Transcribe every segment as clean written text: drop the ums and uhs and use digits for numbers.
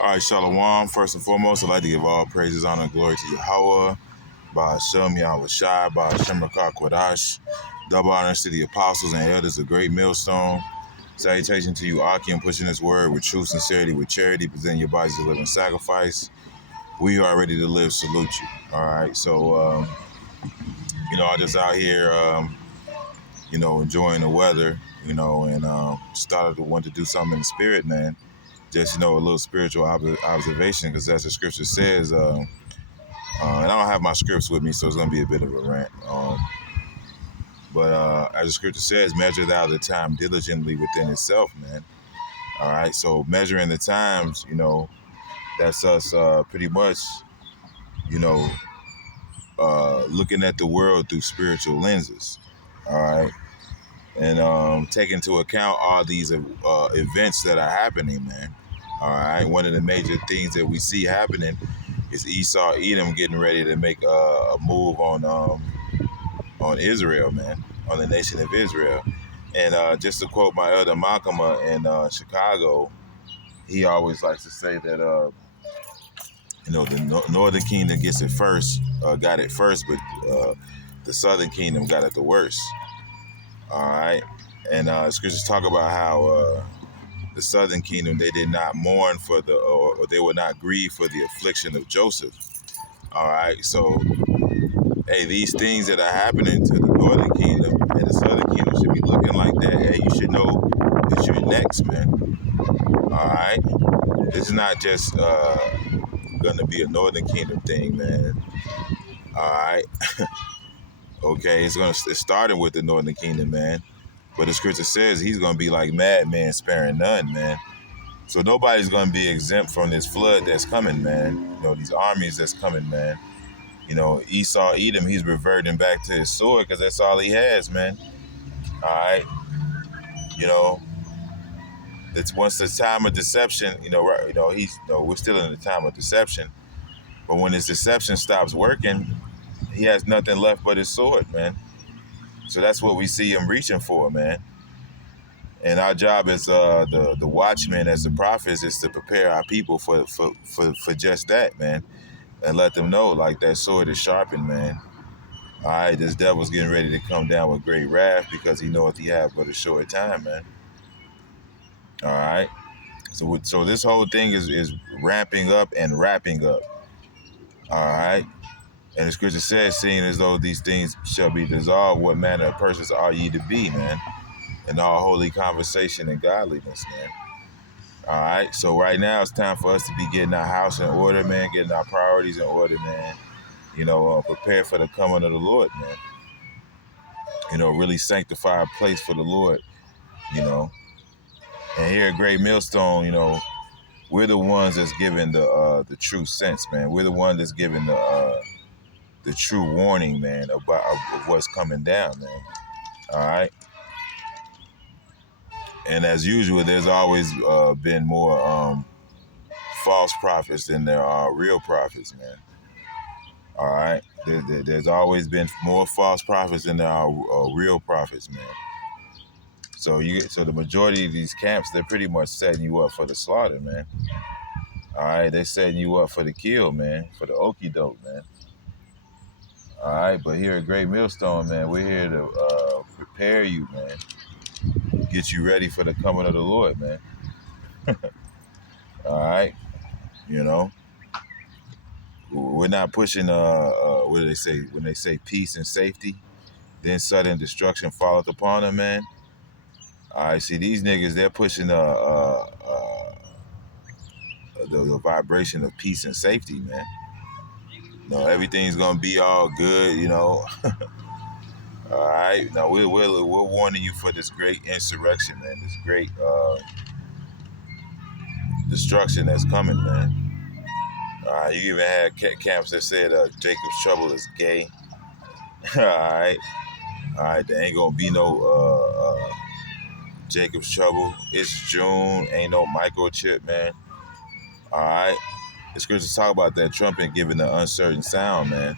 All right, Shalom. First and foremost, I'd like to give all praises, honor, and glory to Yahweh, by Hashem, Yahweh Shai, by Hashem Rakah Kwadash. Double honors to the apostles and elders of Great Millstone. Salutation to you, Akim, pushing this word with true sincerity, with charity, presenting your bodies as a living sacrifice. We are ready to live. Salute you. All right, so, I just out here, enjoying the weather, and started to want to do something in the spirit, man. Just, a little spiritual observation, because as the scripture says, and I don't have my scripts with me, so it's going to be a bit of a rant. But as the scripture says, measure thou the time diligently within itself, man. All right, so measuring the times, that's us pretty much, looking at the world through spiritual lenses. All right, and take into account all these events that are happening, man. All right, one of the major things that we see happening is Esau, Edom getting ready to make a move on Israel, man, on the nation of Israel. And just to quote my elder Malcolm in Chicago, he always likes to say that the Northern Kingdom got it first, but the Southern Kingdom got it the worst. All right, and scriptures talk about how the Southern Kingdom, they did not mourn or they would not grieve for the affliction of Joseph. All right, so hey, these things that are happening to the Northern Kingdom and the Southern Kingdom should be looking like that. Hey, you should know that you're next, man. All right, this is not just gonna be a Northern Kingdom thing, man. All right, okay, it's starting with the Northern Kingdom, man. But the scripture says he's gonna be like madman, sparing none, man. So nobody's gonna be exempt from this flood that's coming, man. These armies that's coming, man. Esau, Edom, he's reverting back to his sword because that's all he has, man. All right, it's once the time of deception, right? We're still in the time of deception, but when his deception stops working, he has nothing left but his sword, man. So that's what we see him reaching for, man. And our job as the watchmen, as the prophets, is to prepare our people for just that, man, and let them know, like, that sword is sharpened, man. All right, this devil's getting ready to come down with great wrath because he knoweth he have but a short time, man. All right, so this whole thing is ramping up and wrapping up. All right, and the scripture says, seeing as though these things shall be dissolved, what manner of persons are ye to be, man? In all holy conversation and godliness, man. All right, so right now it's time for us to be getting our house in order, man, getting our priorities in order, man. Prepare for the coming of the Lord, man. Really sanctify a place for the Lord, And here at Great Millstone, we're the ones that's giving the true sense, man. We're the one that's giving the true warning, man, of what's coming down, man. All right. And as usual, there's always been more false prophets than there are real prophets, man. All right. There's always been more false prophets than there are real prophets, man. So the majority of these camps, they're pretty much setting you up for the slaughter, man. All right, they're setting you up for the kill, man, for the okie doke, man. All right, but here at Great Millstone, man, we're here to prepare you, man, get you ready for the coming of the Lord, man. All right, we're not pushing what do they say when they say peace and safety, then sudden destruction falleth upon them, man. All right, see, these niggas, they're pushing the vibration of peace and safety, man. Everything's gonna be all good, All right, now we're warning you for this great insurrection, man. This great destruction that's coming, man. All right, you even had camps that said Jacob's trouble is gay. All right, there ain't gonna be no Jacob's trouble. It's June, ain't no microchip, man. All right, the scriptures talk about that trumpet giving the uncertain sound, man.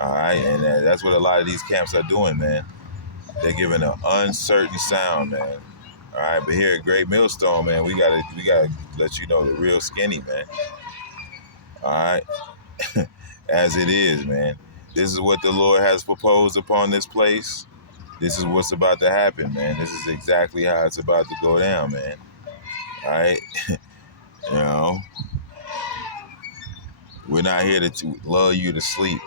All right, and that's what a lot of these camps are doing, man. They're giving an uncertain sound, man. All right, but here at Great Millstone, man, we gotta let you know the real skinny, man. All right, as it is, man. This is what the Lord has proposed upon this place. This is what's about to happen, man. This is exactly how it's about to go down, man. All right, you know, we're not here to lull you to sleep.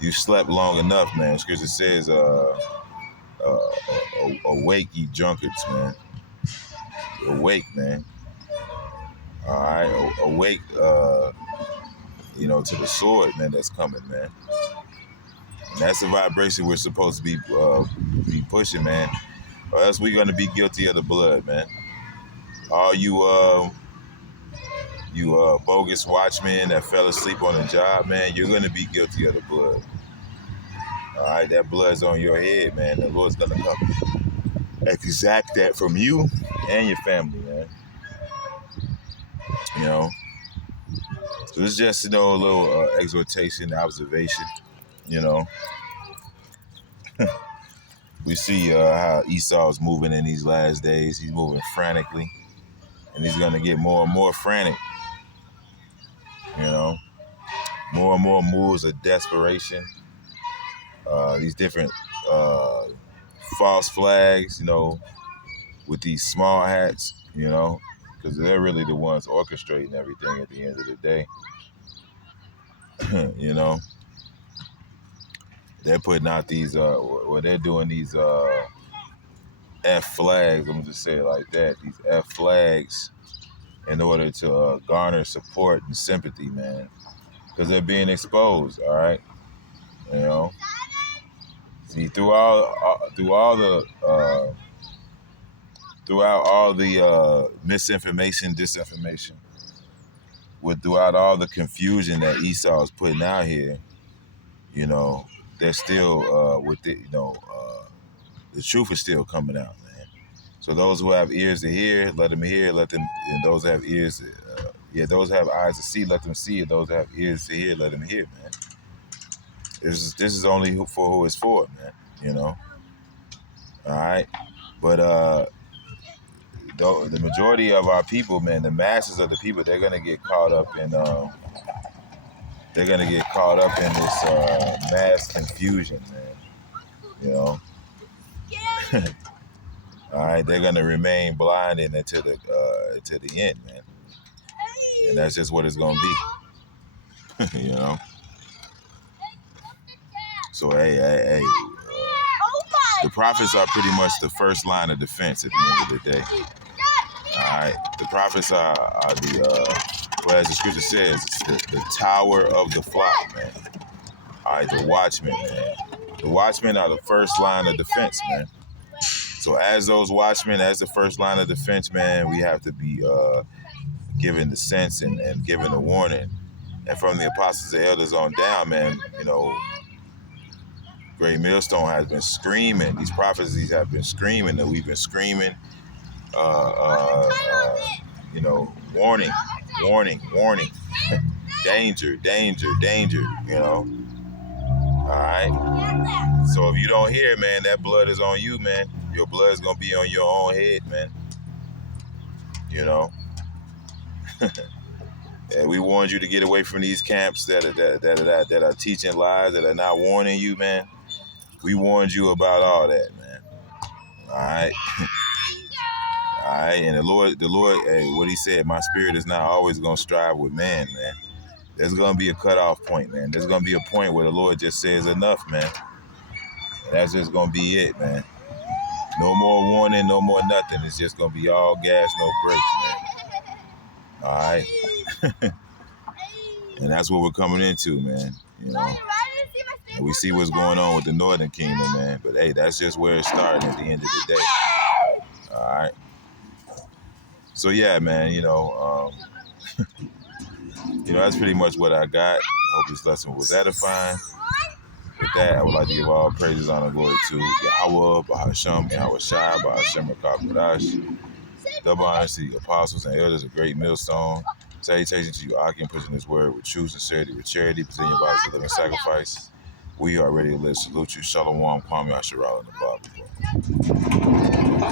You slept long enough, man. Scripture says, awake, ye drunkards, man. Awake, man. All right, awake, to the sword, man, that's coming, man. And that's the vibration we're supposed to be pushing, man. Or else we're gonna be guilty of the blood, man. All you bogus watchmen that fell asleep on the job, man, you're gonna be guilty of the blood. All right, that blood's on your head, man. The Lord's gonna come exact that from you and your family, man. You know, so it's just a little exhortation, observation. You know, we see how Esau's moving in these last days. He's moving frantically, and he's gonna get more and more frantic. You know, more and more moves of desperation. These different false flags, with these small hats, because they're really the ones orchestrating everything at the end of the day. They're putting out these, they're doing these F flags, let me just say it like that, these F flags in order to garner support and sympathy, man, because they're being exposed, all right? See, throughout all the misinformation, disinformation, throughout all the confusion that Esau is putting out here, they're still with it. The truth is still coming out, man. So those who have ears to hear, let them hear. Let them. And those who have ears, those who have eyes to see, let them see. And those who have ears to hear, let them hear, man. This is only for who it's for, man. All right, but the majority of our people, man, the masses of the people, they're gonna get caught up in this mass confusion, man. All right, they're gonna remain blinded until the end, man, and that's just what it's gonna be. So hey, the prophets are pretty much the first line of defense at the end of the day. All right, the prophets are as the scripture says, it's the tower of the flock, man. All right, the watchmen, man. The watchmen are the first line of defense, man. So as those watchmen, as the first line of defense, man, we have to be given the sense and given the warning. And from the apostles and elders on down, man, Great Millstone has been screaming. These prophecies have been screaming, that we've been screaming, warning, warning, warning, danger, danger, danger, All right. So if you don't hear, man, that blood is on you, man. Your blood is gonna be on your own head, man. And we warned you to get away from these camps that are teaching lies, that are not warning you, man. We warned you about all that, man. All right. All right. And the Lord, hey, what he said, my spirit is not always gonna strive with man, man. There's gonna be a cutoff point, man. There's gonna be a point where the Lord just says enough, man. And that's just gonna be it, man. No more warning, no more nothing. It's just gonna be all gas, no brakes, man. All right. And that's what we're coming into, man. And we see what's going on with the Northern Kingdom, man. But hey, that's just where it's starting at the end of the day. All right. So yeah, man. That's pretty much what I got. Hope this lesson was edifying. With that, I would like to give all praises, honor, and glory to Yahweh, Bahasham, Yahweh Shai, Bahasham, Rakab, double honors to the apostles and elders of Great Millstone. Salutations to you, Akim, pushing this word with true sincerity, with charity, presenting your bodies as a living sacrifice. We are ready to live. Salute you. Shalom, Kwame, Asherah, and the Bible.